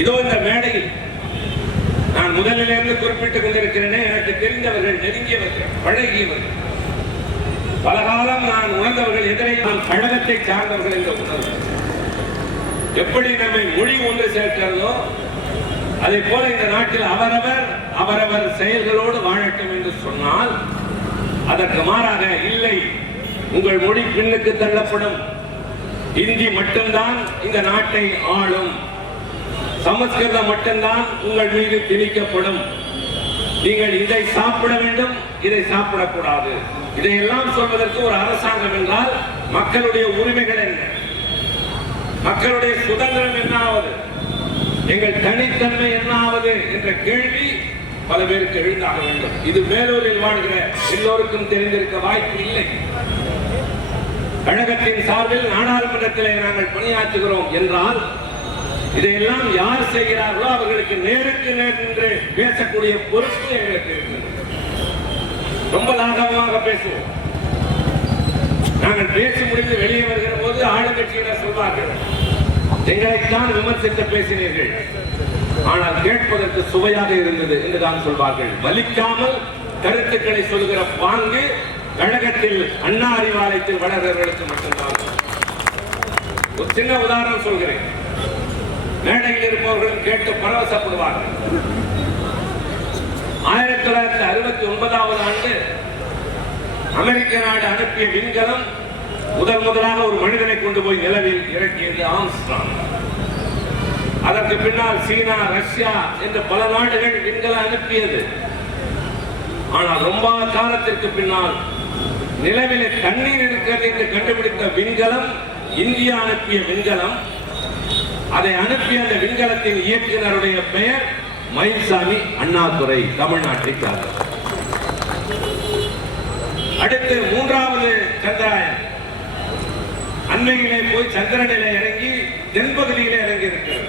இதோ இந்த மேடையில் நான் முதலிலிருந்து குறிப்பிட்டுக் கொண்டிருக்கிறேனே, எனக்கு தெரிந்தவர்கள், நெருங்கியவர்கள், பழகியவர்கள், பலகாலம் நான் உணர்ந்தவர்கள், எதிரே நான் கழகத்தை சார்ந்தவர்கள் என்ற உணர்வு எப்படி நம்மை மொழி ஒன்று சேர்க்கிறதோ அதே போல இந்த நாட்டில் அவரவர் செயல்களோடு வாழட்டும் என்று சொன்னால், அதற்கு மாறாக இல்லை, உங்கள் மொழி பின்னுக்கு தள்ளப்படும், இந்தி மட்டும்தான் இந்த நாட்டை ஆளும், சமஸ்கிருதம் மட்டும்தான் உங்கள் மீது திணிக்கப்படும், நீங்கள் இதை சாப்பிட வேண்டும், இதை சாப்பிடக்கூடாது. இதையெல்லாம் சொல்வதற்கு ஒரு அரசாங்கம் என்றால் மக்களுடைய உரிமைகள் என்ன, மக்களுடைய சுதந்திரம் என்ன ஆவது, எங்கள் தனித்தன்மை என்ன ஆவது என்ற கேள்வி பல பேருக்கு எழுந்தாக வேண்டும். இது வேலூரில் வாழ்கிற எல்லோருக்கும் தெரிந்திருக்க வாய்ப்பு இல்லை. கழகத்தின் சார்பில் நாடாளுமன்றத்திலே நாங்கள் பணியாற்றுகிறோம் என்றால் இதையெல்லாம் யார் செய்கிறார்களோ அவர்களுக்கு நேருக்கு நேர் நின்று பேசக்கூடிய பொறுப்பு எங்களுக்கு இருக்கிறது. ரொம்ப லாகவமாக பேசுவோம். நாங்கள் பேசி முடிந்து வெளியே வருகிற போது ஆளுங்கட்சியினர் சொல்வார்கள், எங்களைத்தான் விமர்சித்து பேசினீர்கள், ஆனால் கேட்பதற்கு சுவையாக இருந்தது என்றுதான் சொல்வார்கள். வலிக்காமல் கருத்துக்களை சொல்கிற பாங்கு கழகத்தில் அண்ணா அறிவாலயத்தில் வளர்கிறவர்களுக்கு மட்டும்தான். ஒரு சின்ன உதாரணம் சொல்கிறேன். மேடையில் இருப்பவர்கள் கேட்டு பரவசப்படுவார்கள். 1969ஆம் ஆண்டு அமெரிக்க நாடு அனுப்பிய விண்கலம் முதலாக ஒரு மனிதனை கொண்டு போய் நிலவில் இறக்கியது ஆம்ஸ்ட்ராங். அதற்கு பின்னால் சீனா, ரஷ்யா என்று பல நாடுகள் விண்கலம் அனுப்பியது. ஆனால் ரொம்ப காலத்திற்கு பின்னால் நிலவிலே தண்ணீர் இருக்கிறது என்று கண்டுபிடித்த விண்கலம் இந்தியா அனுப்பிய விண்கலம். அதை அனுப்பிய அந்த விண்கலத்தின் இயக்குநருடைய பெயர் மயில்சாமி அண்ணாதுரை, தமிழ்நாட்டை சார்ந்தவர். அடுத்து 3வது சந்திராயன் அண்மையிலே போய் சந்திரனிலே இறங்கி தென்பகுதியிலே இறங்கி இருக்கிறது.